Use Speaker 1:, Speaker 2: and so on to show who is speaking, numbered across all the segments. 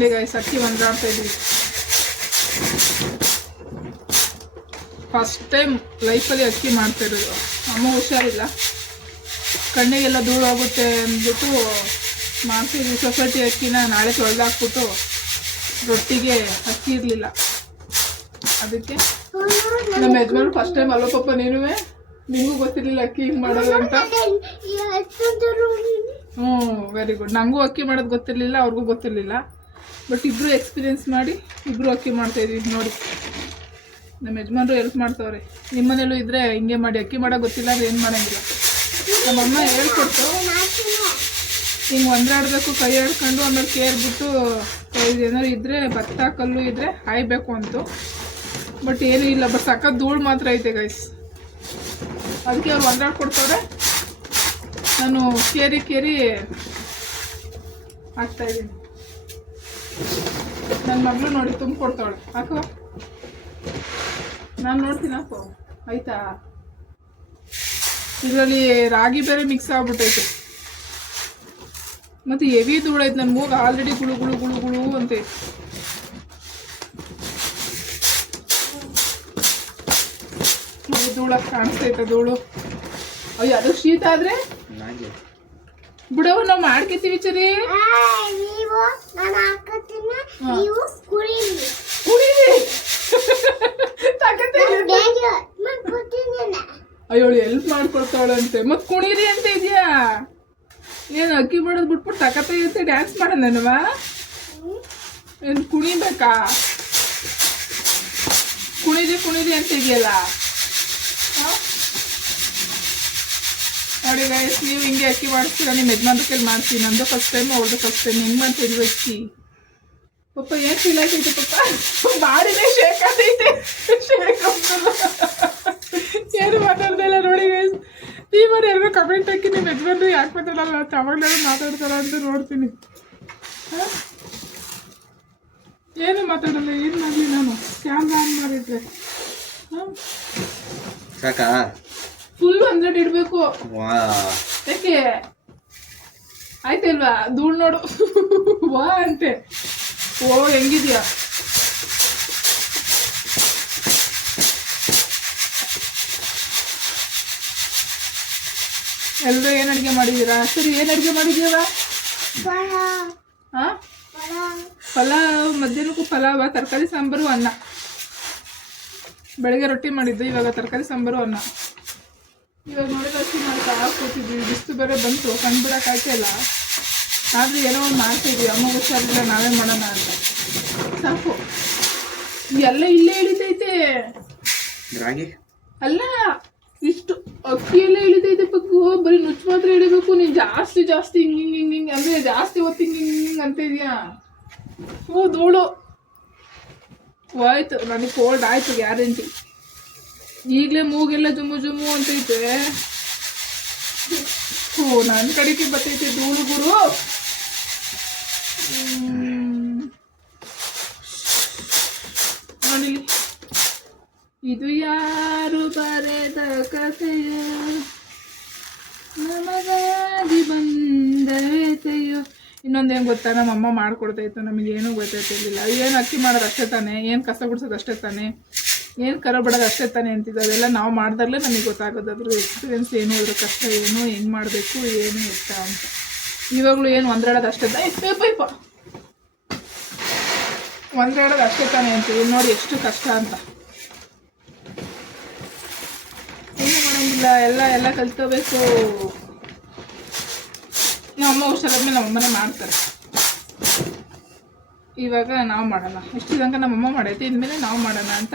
Speaker 1: ನೋಡಿ ಗೈಸ್ ಅಕ್ಕಿ ಒಂದಾಡ್ತಾ first time ಲೈಫಲ್ಲಿ ಅಕ್ಕಿ ಮಾಡ್ತಾ ಇರೋದು ಅಮ್ಮ ಹುಷಾರಿಲ್ಲ ಕಣ್ಣಿಗೆಲ್ಲ ಧೂಳು ಹೋಗುತ್ತೆ ಅಂದ್ಬಿಟ್ಟು ಮಾಡ್ತಿದ್ವಿ ಸೊಸೈಟಿ ಅಕ್ಕಿನ ನಾಳೆ ತೊಳೆದಾಕ್ಬಿಟ್ಟು ರೊಟ್ಟಿಗೆ ಅಕ್ಕಿ ಇರಲಿಲ್ಲ ಅದಕ್ಕೆ ನಮ್ಮ ಯಜಮಾನ್ ಫಸ್ಟ್ ಟೈಮ್ ಅಲ್ಲೋ ಪಾಪ ನೀನುವೆ ನಿಮಗೂ ಗೊತ್ತಿರಲಿಲ್ಲ ಅಕ್ಕಿ ಹಿಂಗೆ ಮಾಡೋದು ಅಂತ ಹ್ಞೂ ವೆರಿ ಗುಡ್ ನನಗೂ ಅಕ್ಕಿ ಮಾಡೋದು ಗೊತ್ತಿರಲಿಲ್ಲ ಅವ್ರಿಗೂ ಗೊತ್ತಿರಲಿಲ್ಲ ಬಟ್ ಇಬ್ಬರು ಎಕ್ಸ್ಪೀರಿಯೆನ್ಸ್ ಮಾಡಿ ಇಬ್ಬರು ಅಕ್ಕಿ ಮಾಡ್ತಾ ಇದೀವಿ ನೋಡಿ. ನಮ್ಮ ಯಜಮಾನ್ರು ಹೆಲ್ಪ್ ಮಾಡ್ತಾವ್ರೆ. ನಿಮ್ಮನೇಲೂ ಇದ್ದರೆ ಹಿಂಗೆ ಮಾಡಿ, ಅಕ್ಕಿ ಮಾಡೋಕೆ ಗೊತ್ತಿಲ್ಲ ಅಂದ್ರೆ ಏನು ಮಾಡೋಂಗಿಲ್ಲ. ನಮ್ಮಮ್ಮ ಹೇಳ್ಕೊಡ್ತು. ಹಿಂಗೆ ಒಂದ್ರಾಡಬೇಕು, ಕೈ ಆಡ್ಕೊಂಡು ಆಮೇಲೆ ಕೇರ್ಬಿಟ್ಟು ಏನಾದ್ರು ಇದ್ದರೆ ಭತ್ತ, ಕಲ್ಲು ಇದ್ದರೆ ಹಾಯ್ಬೇಕು ಅಂತು. ಬಟ್ ಏನೂ ಇಲ್ಲ ಬಟ್ ಸಖತ್ ಧೂಳು ಮಾತ್ರ ಐತೆ ಗೈಸ್ ಅದಕ್ಕೆ ಅವ್ರು ಒಂದಾಡ್ಕೊಡ್ತವ್ರೆ ನಾನು ಕೇರಿ ಕೇರಿ ಹಾಕ್ತಾ ಇದ್ದೀನಿ. ನನ್ನ ಮಗಳು ನೋಡಿ ತುಂಬ ಕೊಡ್ತಾವಳೆ ಹಾಕುವ ನಾನು ನೋಡ್ತೀನಿ, ಹಾಕು. ಆಯ್ತಾ? ಇದರಲ್ಲಿ ರಾಗಿ ಬೇರೆ ಮಿಕ್ಸ್ ಆಗ್ಬಿಟ್ಟೈತೆ. ಮತ್ತೆ ಹೆವಿ ಧೂಳು ಐತೆ ನನ್ನ ಮೂಗು ಆಲ್ರೆಡಿ ಗುಳು ಗುಳು ಗುಳು ಗುಳು ಅಂತ. ಧೂಳ, ಕಾಣಿಸ್ತೈತೆ ಧೂಳು. ಅಯ್ಯೋ, ಅದು ಶೀತ ಆದ್ರೆ? ಬಿಡವ ನಾವು ಮಾಡ್ಕೊತೀವಿ ಚರಿ
Speaker 2: ನೀವು ನಾನು ಹಾಕತ್ತೀನಿ ನೀವು ಕುಡೀರಿ
Speaker 1: ಕುಡೀರಿ ತಗತ್ತೆ
Speaker 2: ಬೇಜಾರ್ ಮಾಡ್ಕೊತೀನಿ
Speaker 1: ಅಯ್ಯೋ ಹೆಲ್ಪ್ ಮಾಡ್ಕೊಡ್ತಾವಳಂತೆ ಮತ್ ಕುಣೀರಿ ಅಂತ ಇದೆಯಾ? ಏನು ಅಕ್ಕಿ ಮಾಡೋದು ಬಿಟ್ಬಿಟ್ಟು ತಕತೆ ಅಂತ ಡ್ಯಾನ್ಸ್ ಮಾಡೋಣವಾ ಏನು ಕುಣಿಬೇಕಾ? ಕುಣಿರಿ ಕುಣಿರಿ ಅಂತ ಇದೆಯಲ್ಲ. ನೋಡಿ ಗೈಸ್ ನೀವು ಹಿಂಗೆ ಅಕ್ಕಿ ಮಾಡಿಸ್ತೀರಾ, ನಿಮ್ಮ ಯಜಮಾನ್ರ ಕೈಲಿ ಮಾಡ್ತೀನಿ. ನಂದು ಫಸ್ಟ್ ಟೈಮ್ ಅವ್ರದ್ದು ಫಸ್ಟ್ ಟೈಮ್ ಹೆಂಗೆ ಮಾಡ್ತಿದ್ವಿ ಅಕ್ಕಿ? ಪಪ್ಪ, ಏನು ಫೀಲ್ ಆಗ್ತೈತೆ ಪಪ್ಪ? ಬಾಡಿನೇ ಶೇಕ್ ಆಗೈತೆ ಶೇಕ್ ಏನು ಮಾತಾಡ್ತಾ ಇಲ್ಲ ನೋಡಿ ಗೈಸ್ ಎಲ್ಲ ಎಲ್ಲರೂ ಕಮೆಂಟ್ ಹಾಕಿ ನಿಮ್ಮ ಯಜಮಾನ್ರು ಯಾಕೆ ಮಾತಾಡಲ್ಲ ಅಂತ ಮಾತಾಡ್ತಾರ ಅಂತ ನೋಡ್ತೀನಿ. ಹ? ಏನು ಮಾತಾಡಲ್ಲ ಏನು ಮಾಡಲಿ ನಾನು? ಕ್ಯಾಮ್ರಾ ಆನ್ ಮಾಡಿದ್ರೆ.
Speaker 3: ಸಾಕಾ?
Speaker 1: ಫುಲ್ ಹಂಡ್ರೆಡ್ ಇಡಬೇಕು. ಯಾಕೆ? ಆಯ್ತಲ್ವಾ? ಧೂಳ್ ನೋಡು. ವಾ ಅಂತೆ. ಓ ಹೆಂಗಿದ್ಯಾ? ಎಲ್ಲರೂ ಏನು ಅಡುಗೆ ಮಾಡಿದೀರಾ ಸರಿ ಏನು ಅಡ್ಗೆ ಮಾಡಿದ್ದೀರಾ ಹಾಂ ಪಲಾವ್ ಮಧ್ಯಾಹ್ನಕ್ಕೂ ಪಲಾವ? ತರಕಾರಿ ಸಾಂಬಾರು ಅನ್ನ. ಬೆಳಗ್ಗೆ ರೊಟ್ಟಿ ಮಾಡಿದ್ದು ಇವಾಗ ತರಕಾರಿ ಸಾಂಬಾರು ಅನ್ನ. ಇವಾಗ ನೋಡಿದ್ರೆ ನಾವು ಮಾಡ್ತಾ ಕೂತಿದ್ವಿ ಬಿಸ್ಲು ಬೇರೆ ಬಂತು ಕಂಡುಬಿಡೋಕ್ಕಾಯ್ತಿಲ್ಲ ಆದರೂ ಏನೋ ಒಂದು ಮಾಡ್ತಿದ್ವಿ ಅಮ್ಮ ಹುಷಾರಿಲ್ಲ ನಾವೇ ಮಾಡೋಣ ಅಂತ. ಸಾಕು. ಎಲ್ಲ ಇಲ್ಲೇ ಇಳಿತೈತೆ.
Speaker 3: ರಾಗಿ?
Speaker 1: ಅಲ್ಲ ಇಷ್ಟು ಅಕ್ಕಿ ಎಲ್ಲ ಇಳಿತೈತೆ ಪಕ್ಕು. ಬರೀ ನುಚ್ಚು ಮಾತ್ರ ಇಳಿಬೇಕು ನೀನು ಜಾಸ್ತಿ ಜಾಸ್ತಿ ಹಿಂಗ್ ಹಿಂಗ್ ಹಿಂಗ್ ಹಿಂಗ್ ಅಂದ್ರೆ ಜಾಸ್ತಿ ಹೊತ್ತು ಹಿಂಗ್ ಹಿಂಗ್ ಹಿಂಗ್ ಅಂತ ಇದೆಯಾ? ಓ ಧೂಳು ಹೋಯ್ತು ನನಗೆ ಕೋಲ್ಡ್ ಆಯ್ತು ಗ್ಯಾರಂಟಿ ಈಗಲೇ ಮೂಗೆಲ್ಲ ಜುಮ್ಮು ಜುಮ್ಮು ಅಂತೈತೆ ಓ ನನ್ನ ಕಡೆಗೆ ಬರ್ತೈತೆ ಧೂಳು ಗುರು. ಇದು ಯಾರು ಬರೆದ ಕಥೆಯ? ನಮಗಾಗಿ ಬಂದ ಇನ್ನೊಂದು ಇನ್ನೊಂದೇನು ಗೊತ್ತಾ? ನಮ್ಮ ಅಮ್ಮ ಮಾಡ್ಕೊಡ್ತಾ ಇತ್ತು. ನಮಗೇನು ಗೊತ್ತಾಯ್ತಿರ್ಲಿಲ್ಲ ಏನು ಅಕ್ಕಿ ಮಾಡೋದು ಅಷ್ಟೇ ತಾನೆ? ಏನು ಕಸ ಗುಡಿಸೋದು ಅಷ್ಟೇ ತಾನೆ? ಏನು ಕರ ಅಷ್ಟೇ ತಾನೇ ಅಂತಿದ್ದು ಅದೆಲ್ಲ ನಾವು ಮಾಡಿದಾಗಲೇ ನಮಗೆ ಗೊತ್ತಾಗೋದು. ಅದ್ರ ಎಕ್ಸ್ಪೀರಿಯನ್ಸ್ ಏನು, ಅದ್ರ ಕಷ್ಟ ಏನು ಹೆಂಗ್ ಮಾಡಬೇಕು, ಏನು ಎತ್ತ ಅಂತ. ಇವಾಗಲೂ ಏನು ಒಂದ್ರಾಡೋದು ಅಷ್ಟೇ ಪೈಪ ಒಂದ್ರಾಡೋದು ಅಷ್ಟೇ ತಾನೇ ಅಂತೀವಿ. ನೋಡಿ ಎಷ್ಟು ಕಷ್ಟ ಅಂತ. ಏನು ಮಾಡೋಂಗಿಲ್ಲ. ಎಲ್ಲ ಎಲ್ಲ ಕಲ್ತ್ಕೋಬೇಕು. ನಮ್ಮಮ್ಮ ಹುಷಾರಾದ್ಮೇಲೆ ನಮ್ಮಮ್ಮನೇ ಮಾಡ್ತಾರೆ. ಇವಾಗ ನಾವು ಮಾಡೋಣ ಇಷ್ಟು ತನಕ ನಮ್ಮಮ್ಮ ಮಾಡೈತಿ. ಇನ್ಮೇಲೆ ನಾವು ಮಾಡೋಣ ಅಂತ.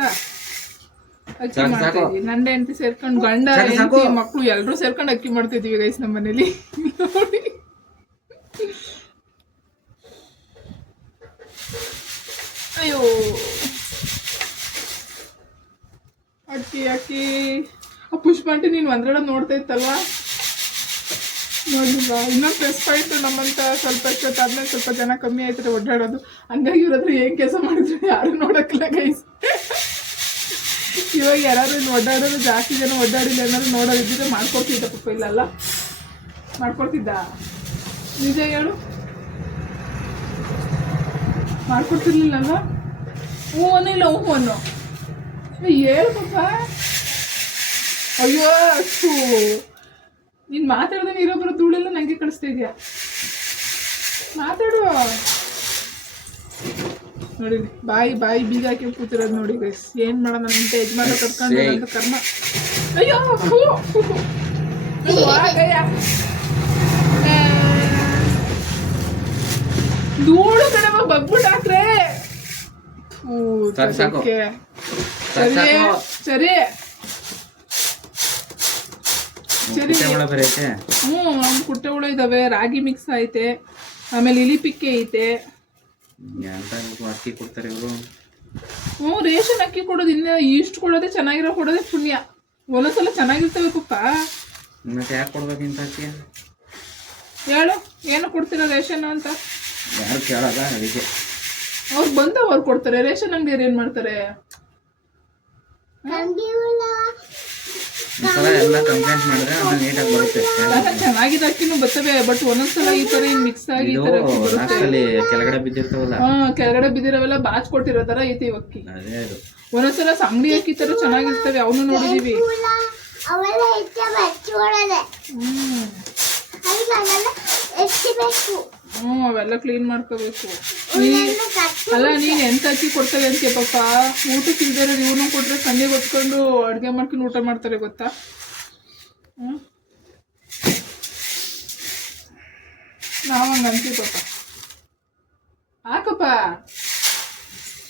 Speaker 1: ಅಕ್ಕಿ
Speaker 3: ಸಾಕು,
Speaker 1: ಮಾಡ್ತಾ
Speaker 3: ಸಾಕು.
Speaker 1: ಇದ್ವಿ ಗಂಡ ಹೆಂಡತಿ ಸೇರ್ಕೊಂಡು ಗಂಡ
Speaker 3: ಸಾಕು,
Speaker 1: ಹೆಂಡತಿ
Speaker 3: ಸಾಕು.
Speaker 1: ಮಕ್ಕಳು ಎಲ್ಲರೂ ಸೇರ್ಕೊಂಡು ಅಕ್ಕಿ ಮಾಡ್ತಾ ಇದೀವಿ ಗೈಸ್ ನಮ್ಮ ಮನೇಲಿ. ನೋಡಿ. ಅಯ್ಯೋ. ಅಕ್ಕಿ ಅಕ್ಕಿ. ಆ ಪುಷ್ಪಾಂಟಿ ನೀನು ಒಂದ್ರಡ ನೋಡ್ತಾ ಇತ್ತಲ್ವಾ? ನೋಡಿಲ್ವಾ ಇನ್ನೊಂದು ಪ್ಲಸ್ ಆಯ್ತು ನಮ್ಮಂತ ಸ್ವಲ್ಪ ಇಷ್ಟೊತ್ತು ಆದ್ಮೇಲೆ ಸ್ವಲ್ಪ ಜನ ಕಮ್ಮಿ ಆಯ್ತಾರೆ ಓಡಾಡೋದು ಹಂಗಾಗಿ ಇವ್ರ ಹತ್ರ ಏನ್ ಕೆಲಸ ಮಾಡಿದ್ರು ಯಾರು ನೋಡಕ್ಕಿಲ್ಲ ಗೈಸ್ ಇವಾಗ ಯಾರು ಓಡಾಡೋದು ಜಾಸ್ತಿ ಜನ ಓಡಾಡಿಲ್ಲ ಏನಾದ್ರು ನೋಡೋದಿದ್ರೆ ಮಾಡ್ಕೊಡ್ತಿದ್ದ ಪಪ್ಪ ಇಲ್ಲಲ್ಲ? ಮಾಡ್ಕೊಡ್ತಿದ್ದ? ನಿಜ ಹೇಳು. ಮಾಡ್ಕೊಡ್ತಿರ್ಲಿಲ್ಲಲ್ಲ? ಹೂವನ್ನು ಇಲ್ಲ ಹೂವನ್ನು ಹೇಳು ಪಪ್ಪ. ಅಯ್ಯೋ ಅಷ್ಟು ನೀನು ಮಾತಾಡ್ದಂಗೆ ಇರೋಬ್ಬರ ಧೂಳೆಲ್ಲ ನನಗೆ ಕಳಿಸ್ತಾ ಇದೆಯಾ? ಮಾತಾಡು. ನೋಡಿ ಬಾಯಿ ಬಾಯಿ ಬೀಗ ಹಾಕಿ ಕೂತಿರೋದು ನೋಡಿ ಗೈಸ್ ಏನ್ ಮಾಡೋಣ ಅಂತ ಯಜಮಾನ ಕರ್ಕೊಂಡು ಅಂತ ಕರ್ಮ. ಅಯ್ಯೋ. ಧೂಳು ಕಡೆ ಬಗ್ಬಿಟ್ಟು ಹಾಕ್ರೆ. ಸರಿ. ಸರಿ ಸರಿ. ಹ್ಞೂ ಕುಟ್ಟೆ ಹುಳ ಇದಾವೆ. ರಾಗಿ ಮಿಕ್ಸ್ ಐತೆ. ಆಮೇಲೆ ಇಲಿ ಪಿಕ್ಕೆ ಐತೆ.
Speaker 3: ಅಕ್ಕಿ ಕೊಡ್ತಾರೆ ಇವರು.
Speaker 1: ಹ್ಞೂ ರೇಷನ್ ಅಕ್ಕಿ ಕೊಡೋದು ಇನ್ನ ಇಷ್ಟು ಕೊಡೋದೇ ಚೆನ್ನಾಗಿರೋ ಕೊಡೋದೇ ಪುಣ್ಯ. ಒಂದೊಂದ್ಸಲ ಚೆನ್ನಾಗಿರ್ತವೆ ಪಪ್ಪ.
Speaker 3: ಮತ್ತೆ ಯಾಕೆ ಕೊಡ್ಬೇಕಿಂತ ಅಕ್ಕಿ?
Speaker 1: ಹೇಳು ಏನು ಕೊಡ್ತೀರಾ ರೇಷನ್ ಅಂತ?
Speaker 3: ಯಾರು ಕೇಳಲ್ಲ ಅದಕ್ಕೆ.
Speaker 1: ಅವ್ರು ಬಂದು ಅವ್ರು ಕೊಡ್ತಾರೆ ರೇಷನ್ ಅಂಗಡಿಯವ್ರು ಏನು ಮಾಡ್ತಾರೆ?
Speaker 3: ಒಂದ್ಸಲ ಎಲ್ಲ ಕಂಪ್ಲೇಂಟ್ ಮಾಡಿದ್ರೆ ಆಮೇಲೆ ನೀಟಾಗಿ ಬರುತ್ತೆ.
Speaker 1: ಅಲ್ಲ ಚೆನ್ನಾಗಿದ ಅಕ್ಕಿನೂ ಬರ್ತವೆ ಬಟ್ ಒಂದೊಂದ್ಸಲ ಈ ಥರ ಮಿಕ್ಸ್ ಆಗಿ ಈ
Speaker 3: ಇದು
Speaker 1: ಥರ ಅಕ್ಕಿ ಬರುತ್ತೆ.
Speaker 3: ಲಾಸ್ಟಲ್ಲಿ ಕೆಳಗಡೆ ಬಿದ್ದಿರ್ತಾವಲ್ಲ.
Speaker 1: ಹಾ ಕೆಳಗಡೆ ಬಿದ್ದಿರೋವೆಲ್ಲ ಬಾಚ್ ಕೊಟ್ಟಿರೋ ಥರ ಐತಿ ಇವ್ ಅಕ್ಕಿ
Speaker 3: ಅದೇ ಅದು.
Speaker 1: ಒಂದೊಂದ್ಸಲ ಅಂಗಡಿ ಅಕ್ಕಿ ತರ ಚೆನ್ನಾಗಿರ್ತವೆ ಅವನು ನೋಡಿದೀವಿ.
Speaker 2: ಅವೆಲ್ಲ ಹೆಚ್ಚು ಹಚ್ಚಿಕೊಳ್ಳದೆ
Speaker 1: ಹ್ಮ್.
Speaker 2: ಅದಕ್ಕೆ ಅವೆಲ್ಲ ಎತ್ತಿಬೇಕು
Speaker 1: ಹ್ಞೂ ಅವೆಲ್ಲ ಕ್ಲೀನ್ ಮಾಡ್ಕೋಬೇಕು. ನೀ ಅಲ್ಲ ನೀನ್ ಎಂತ ಅಕ್ಕಿ ಕೊಡ್ತವೆ ಅಂತ ಪಾಪ ಊಟಕ್ಕೆ ಇಲ್ದೇ ಇವನು ಕೊಟ್ರೆ ಸಂಜೆ ಹೊತ್ಕೊಂಡು ಅಡ್ಗೆ ಮಾಡ್ಕೊಂಡು ಊಟ ಮಾಡ್ತಾರೆ ಗೊತ್ತಾ? ಹ್ಮ್? ನಾವ್ ಹಂಗ ಅಂತೀವಿ ಪಾಪ ಹಾಕಪ್ಪ.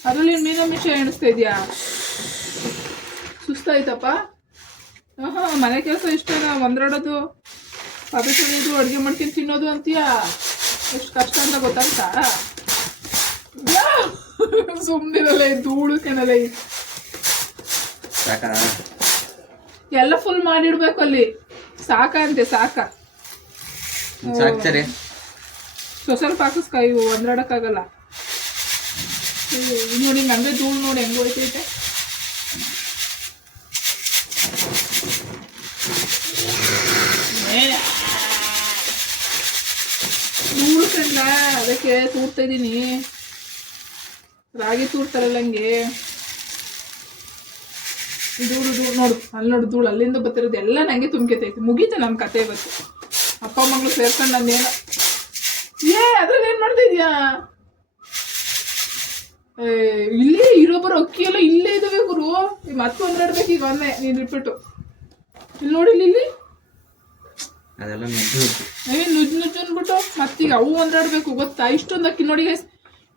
Speaker 1: ಅದ್ರಲ್ಲಿ ಮೀನಮಿಷ ಎಣಿಸ್ತಾ ಇದೆಯಾ? ಸುಸ್ತಾಯ್ತಪ್ಪ. ಹಾ ಮನೆ ಕೆಲಸ ಇಷ್ಟನಾ ಒಂದ್ರಾಡೋದು. ಪಾಪ ತೊಳೆಯೋದು ಅಡುಗೆ ಮಾಡ್ಕೊಂಡು ತಿನ್ನೋದು ಅಂತೀಯಾ? ಎಷ್ಟು ಕಷ್ಟ ಅಂತ ಗೊತ್ತಾಗ್ತಾ? ಸುಮ್ಮನಿರಲ್ಲ ಧೂಳು ಕೆನಲ್ಲ
Speaker 3: ಸಾಕಾ
Speaker 1: ಎಲ್ಲ ಫುಲ್ ಮಾಡಿಡ್ಬೇಕು ಅಲ್ಲಿ. ಸಾಕ. ಅಂತೆ ಸಾಕ
Speaker 3: ಸಾಕ್ತಾರೆ
Speaker 1: ಸೊಸಲ್ ಪಾಕಸ್ ಹಾಕಿಸ್ಕ ಇವು ಒಂದ್ರಾಡಕ್ಕಾಗಲ್ಲ ನೋಡಿ ಹಿಂಗ್ ಅಂದ್ರೆ ಧೂಳು ನೋಡಿ ಹೆಂಗ್ ಹೋಯ್ತೈತೆ. ಧೂಳು ಕಂಡ ಅದಕ್ಕೆ ತೂರ್ತಾ ಇದೀನಿ ರಾಗಿ ತೂರ್ತಾರಲ್ಲ ಹಂಗೆ ದೂರು ದೂರು ನೋಡು ಅಲ್ಲಿ ನೋಡು ಧೂಳು ಅಲ್ಲಿಂದ ಬರ್ತಿರೋದು ಎಲ್ಲ ನಂಗೆ ತುಂಬಿಕೈತೆ ಮುಗೀತು ನಮ್ಮ ಕತೆ ಇವತ್ತು. ಅಪ್ಪ ಮಗಳು ಸೇರ್ಕೊಂಡು ನಂದೇನೋ ಏ ಅದ್ರಲ್ಲಿ ಏನು ಮಾಡ್ತಾ ಇದೀಯಾ ಏ, ಇಲ್ಲೇ ಇರೋಬ್ಬರು ಅಕ್ಕಿ ಎಲ್ಲ ಇಲ್ಲೇ ಇದಾವೆ ಗುರು. ಮತ್ತೆ ಒಂದಾಡ್ಬೇಕು ಈಗ ಒಂದೇ ನೀನು ಇಟ್ಬಿಟ್ಟು. ಇಲ್ಲಿ ನೋಡಿ ಇಲ್ಲಿ
Speaker 3: ಅದೆಲ್ಲ
Speaker 1: ನುಜ್ ನುಜ್ ಅಂದ್ಬಿಟ್ಟು. ಮತ್ತೀಗ ಅವು ಒಂದಾಡ್ಬೇಕು ಗೊತ್ತಾ? ಇಷ್ಟೊಂದು ಅಕ್ಕಿ ನೋಡಿ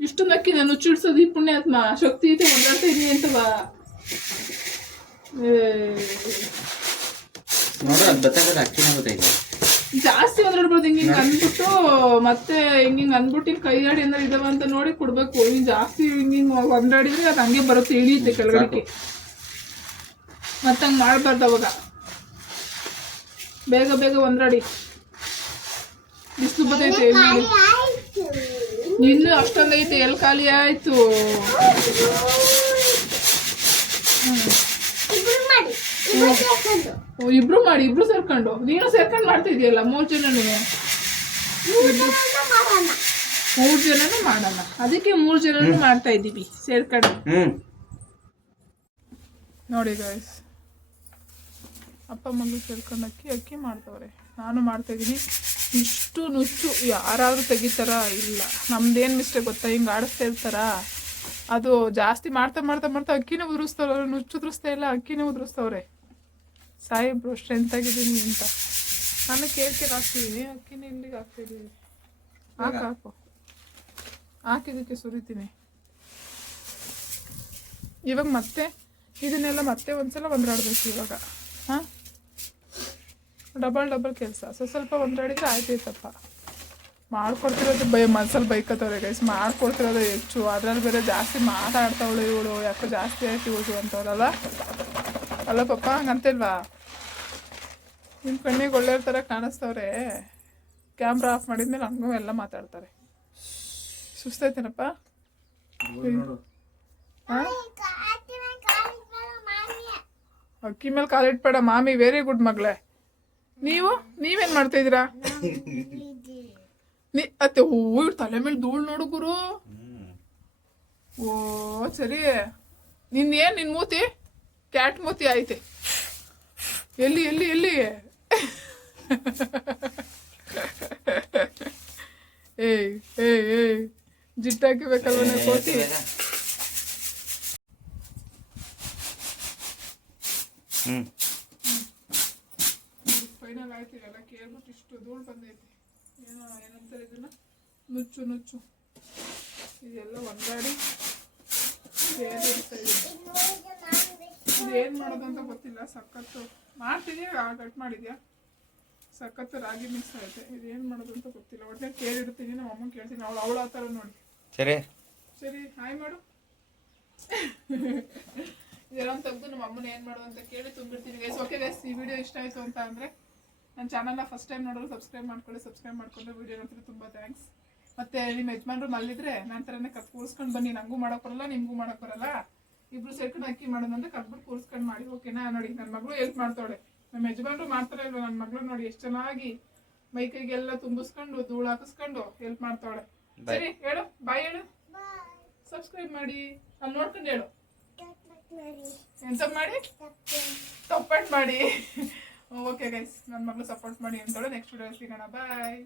Speaker 1: ಅಕ್ಕಿ ನಾನು ನುಚ್ಚಿಡ್ಸೋದು ಈ ಪುಣ್ಯಾತ್ಮ ಶಕ್ತಿ ಇದೆ ಒಂದಾಡ್ತಾ ಇದೀನಿ ಅಂತವಾ ಬಾ.
Speaker 3: ನೋಡು ಅದು ಬತ್ತಾಗದ ಅಕ್ಕಿನ ಗೊತ್ತೈತೆ
Speaker 1: ಜಾಸ್ತಿ ಒಂದಾಡ್ಬಾರ್ದು ಹಿಂಗೆ ಹಿಂಗೆ ಅಂದ್ಬಿಟ್ಟು ಮತ್ತೆ ಹಿಂಗೆ ಹಿಂಗೆ ಅಂದ್ಬಿಟ್ಟು ಹಿಂಗೆ ಕೈಯಾಡಿ ಏನಾರು ಇದಾವ ಅಂತ ನೋಡಿ ಕೊಡ್ಬೇಕು. ಹಿಂಗೆ ಜಾಸ್ತಿ ಹಿಂಗೆ ಹಿಂಗೆ ಒಂದಾಡಿದ್ರೆ ಅದು ಹಂಗೆ ಬರುತ್ತೆ ಇಳಿಯುತ್ತೆ ಕೆಳಗಡೆ ಮತ್ತೆ ಹಂಗೆ ಮಾಡಬಾರ್ದು ಅವಾಗ. ಬೇಗ ಬೇಗ ಒಂದಾಡಿ ಬಿಸಿಲು ಬರ್ತೈತೆ ಇನ್ನು ಅಷ್ಟೊಂದು ಐತೆ ಎಲ್ಲಿ ಖಾಲಿ ಆಯ್ತು?
Speaker 2: ಇಬ್ರು ಮಾಡಿ ಇಬ್ರು ಸೇರ್ಕೊಂಡು.
Speaker 1: ಓ, ಇಬ್ರು ಮಾಡಿ ಇಬ್ರು ಸೇರ್ಕೊಂಡು. ನೀನು ಸೇರ್ಕೊಂಡು ಮಾಡ್ತಿದ್ಯಲ್ಲ ಮೂರ್ ಮೂರು ಜನನು?
Speaker 2: ಮೂರು ಜನನ ಮಾಡೋಣ.
Speaker 1: ಮೂರು ಜನನು ಮಾಡಲ್ಲ ಅದಕ್ಕೆ ಮೂರು ಜನನು ಮಾಡ್ತಾ ಇದೀವಿ ಸೇರ್ಕೊಂಡು.
Speaker 3: ಹ್ಮ್.
Speaker 1: ನೋಡಿ ಗಾಯ್ಸ್ ಅಪ್ಪ ಮಗಳು ಸೇರ್ಕೊಂಡು ಅಕ್ಕಿ ಅಕ್ಕಿ ಮಾಡ್ತವ್ರೆ. ನಾನು ಮಾಡ್ತಾ ಇದ್ದೀನಿ. ಇಷ್ಟು ನುಚ್ಚು. ಯಾರಾದರೂ ತೆಗಿತಾರ? ಇಲ್ಲ. ನಮ್ದೇನು ಮಿಸ್ಟೇಕ್ ಗೊತ್ತಾ? ಹಿಂಗೆ ಆಡಿಸ್ತಾ ಇರ್ತಾರ? ಅದು ಜಾಸ್ತಿ ಮಾಡ್ತಾ ಮಾಡ್ತಾ ಮಾಡ್ತಾ ಅಕ್ಕಿನೇ ಉದುರಿಸ್ತಾರ ನುಚ್ಚು ಉದುರಿಸ್ತಾ ಇಲ್ಲ ಅಕ್ಕಿನೇ ಉದುರಿಸ್ತವ್ರೆ. ಸಾಯಿಬ್ರು ಸ್ಟ್ರೆಂತ್ ಆಗಿದ್ದೀನಿ ಅಂತ. ನಾನು ಕೇಳ್ಕೆ ಹಾಕ್ತಿದ್ದೀನಿ ಅಕ್ಕಿನೇ ಇಲ್ಲಿಗೆ ಹಾಕ್ತಿದ್ದೀನಿ. ಹಾಕು ಹಾಕು. ಹಾಕಿದ್ದಕ್ಕೆ ಸುರಿತೀನಿ. ಇವಾಗ ಮತ್ತೆ ಇದನ್ನೆಲ್ಲ ಮತ್ತೆ ಒಂದ್ಸಲ ಒಂದ್ರಾಡ್ಬೇಕು ಇವಾಗ. ಹಾಂ? ಡಬಲ್ ಡಬಲ್ ಕೆಲಸ. ಸೊ ಸ್ವಲ್ಪ ಒಂದ್ರಾಡಿದ್ರೆ ಆಯ್ತೈತಪ್ಪ ಮಾಡ್ಕೊಡ್ತಿರೋದು ಬೈ ಮನ್ಸಲ್ಲಿ ಬೈಕತ್ತವ್ರೆ ಗೈಸ್ ಮಾಡ್ಕೊಡ್ತಿರೋದು ಹೆಚ್ಚು. ಅದ್ರಲ್ಲಿ ಬೇರೆ ಜಾಸ್ತಿ ಮಾತಾಡ್ತಾವಳು ಇವಳು ಯಾಕೋ ಜಾಸ್ತಿ ಆಯ್ತು ಇವಳು ಅಂತವ್ರಲ್ಲ. ಅಲ್ಲ ಪಪ್ಪ ಹಂಗಂತಿಲ್ವಾ? ನಿಮ್ಮ ಕಣ್ಣಿಗೆ ಒಳ್ಳೆಯ ಥರ ಕಾಣಿಸ್ತವ್ರೆ. ಕ್ಯಾಮ್ರಾ ಆಫ್ ಮಾಡಿದ್ಮೇಲೆ ಹಂಗೂ ಎಲ್ಲ ಮಾತಾಡ್ತಾರೆ. ಸುಸ್ತೈತೇನಪ್ಪ ಹಾಂ? ಅಕ್ಕಿ ಮೇಲೆ ಕಾಲಿಟ್ಬೇಡ ಮಾಮಿ ವೆರಿ ಗುಡ್ ಮಗಳೇ. ನೀವು? ನೀವೇನ್ ಮಾಡ್ತಾ ಇದೀರಾ ಅತ್ತೆ, ಹೂ, ಇವ್ರ ತಲೆ ಮೇಲೆ ಧೂಳು ನೋಡು ಗುರು. ಓ, ಸರಿ. ನಿನ್ ಏನ್, ನಿನ್ ಮೂತಿ? ಕ್ಯಾಟ್ ಮೂತಿ ಐತೆ. ಎಲ್ಲಿ ಎಲ್ಲಿ ಎಲ್ಲಿ? ಏಯ್ ಏಯ್ ಏಯ್. ಜಿಟ್ಟಾಕಿಬೇಕಲ್ವನೇ ಕೋತಿ?
Speaker 3: ಹ್ಞೂ
Speaker 1: ಫೈನಲ್ ಆಯ್ತು ಎಲ್ಲ ಕೇಳ್ಬಿಟ್ಟು ಇಷ್ಟು ಧೂಳು ಬಂದೈತಿ. ಏನೋ ಏನಂತಾರೆ ಇದನ್ನ? ನುಚ್ಚು ನುಚ್ಚು. ಇದೆಲ್ಲ ಒಂದಾಡಿ ಏನು ಮಾಡೋದಂತ ಗೊತ್ತಿಲ್ಲ. ಸಖತ್ತು ಆ ಕಟ್ ಮಾಡಿದ್ಯಾ? ಸಖತ್ತು ರಾಗಿ ಮಿಕ್ಸ್ ಆಗುತ್ತೆ ಇದೇನು ಮಾಡೋದು ಅಂತ ಗೊತ್ತಿಲ್ಲ. ಒಟ್ಟೆ ಕೇಳಿರ್ತೀನಿ ನಮ್ಮ ಅಮ್ಮ ಕೇಳ್ತೀನಿ. ಅವಳು ಅವಳು ಆ ಥರ ನೋಡಿ.
Speaker 3: ಸರಿ.
Speaker 1: ಸರಿ ಹಾಯ್ ಮಾಡು. ಇದೆಲ್ಲ ತೆಗೆದು ನಮ್ಮ ಅಮ್ಮನ ಏನು ಮಾಡೋದು ಅಂತ ಕೇಳಿ ತುಂಬಿರ್ತೀನಿ ಗೈಸ್ ಓಕೆ ಗೈಸ್ ಈ ವಿಡಿಯೋ ಇಷ್ಟ ಆಯಿತು ಅಂತ ಅಂದರೆ ನನ್ನ ಚಾನಲ್ನ ಫಸ್ಟ್ ಟೈಮ್ ನೋಡೋರು ಸಬ್ಸ್ಕ್ರೈಬ್ ಮಾಡ್ಕೊಳ್ಳಿ ಸಬ್ಸ್ಕ್ರೈಬ್ ಮಾಡ್ಕೊಂಡ್ರೆ ವಿಡಿಯೋ ನೋಡ್ತೀರಿ ತುಂಬ ಥ್ಯಾಂಕ್ಸ್ ಮತ್ತೆ ನಿಮ್ಮ ಯಜಮಾನ್ರು ಮಲ್ಲಿದ್ರೆ ನನ್ನ ಥರನೇ ಕತ್ ಕೂರಿಸ್ಕೊಂಡು ಬನ್ನಿ ನನಗೂ ಮಾಡೋಕೆ ಬರಲ್ಲ ನಿಮಗೂ ಮಾಡೋಕೆ ಬರಲ್ಲ. ಇಬ್ರು ಸೇರ್ಕೊಂಡು ಅಕ್ಕಿ ಮಾಡೋದಂದ್ರೆ ಕಟ್ಬಿಟ್ಟು ಕೂರಿಸ್ಕೊಂಡು ಮಾಡಿ ಓಕೆನಾ ನೋಡಿ ನನ್ನ ಮಗಳು ಹೆಲ್ಪ್ ಮಾಡ್ತಾಳೆ ನಮ್ಮ ಯಜಮಾನರು ಮಾಡ್ತಾರೆ ಇಲ್ವ ನನ್ನ ಮಗಳು ನೋಡಿ ಎಷ್ಟು ಚೆನ್ನಾಗಿ ಮೈ ಕೈಗೆಲ್ಲ ತುಂಬಿಸ್ಕೊಂಡು ಧೂಳು ಹಾಕಿಸ್ಕೊಂಡು ಹೆಲ್ಪ್ ಮಾಡ್ತಾಳೆ ಸರಿ ಹೇಳು ಬಾಯ್ ಹೇಳು. ಸಬ್ಸ್ಕ್ರೈಬ್ ಮಾಡಿ ಅಲ್ಲಿ ನೋಡ್ಕೊಂಡು ಹೇಳು. ಎಂತ ಮಾಡಿ. ಸಪೋರ್ಟ್ ಮಾಡಿ. ಓಕೆ ಗೈಸ್ ನನ್ನ ಮಗಳು ಸಪೋರ್ಟ್ ಮಾಡಿ ಅಂತಾಳೆ ನೆಕ್ಸ್ಟ್ ವಿಡಿಯೋ ಸಿಗೋಣ. ಬಾಯ್